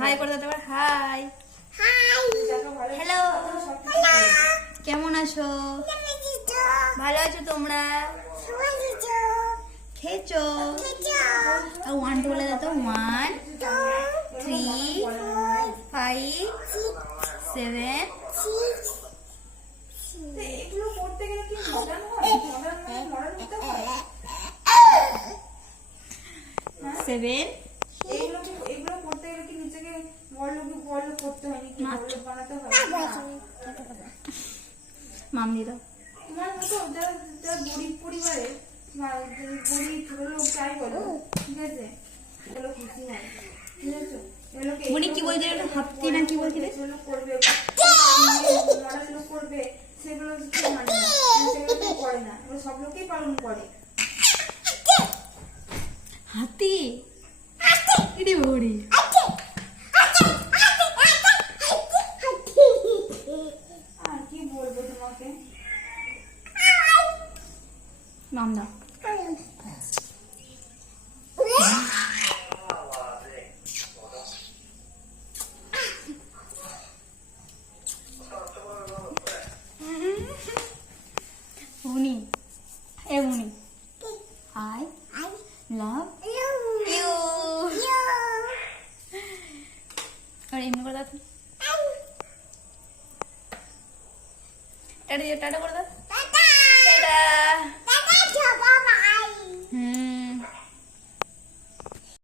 High করে দাও hi hello কেমন আছো? ভালো আছো তোমরা? খেয়েছো? ওয়ান টু বলে দাও ওয়ান থ্রি ফাইভ সেভেন এগুলো করতে গেলে কি মডার্ন হয়? মডার্ন মডার্ন হতে হয় সেভেন। এগুলো এগুলো করতে গেলে কি নিজেকে বড়লোক বড়লোক করতে হয় নাকি। বড়লোক বানাতে হয়? মাম দিয়ে দাও। তোমার মতো যারা যারা গরিব পরিবারে গরিব ছোট লোক যাই বলো ঠিক আছে? এগুলো খুশি হয় ঠিক আছে? উনি কি বলছিল? একটা না কি বলছিলে? করবে মডার্ন করবে সেগুলো মানে সেগুলো করে না সব লোকেই পালন করে। হাতি? এটি ভরি আর কি বলব তোমাকে? মাম দাও। উনি। এ উনি। I love. ইউ আর এমনি করে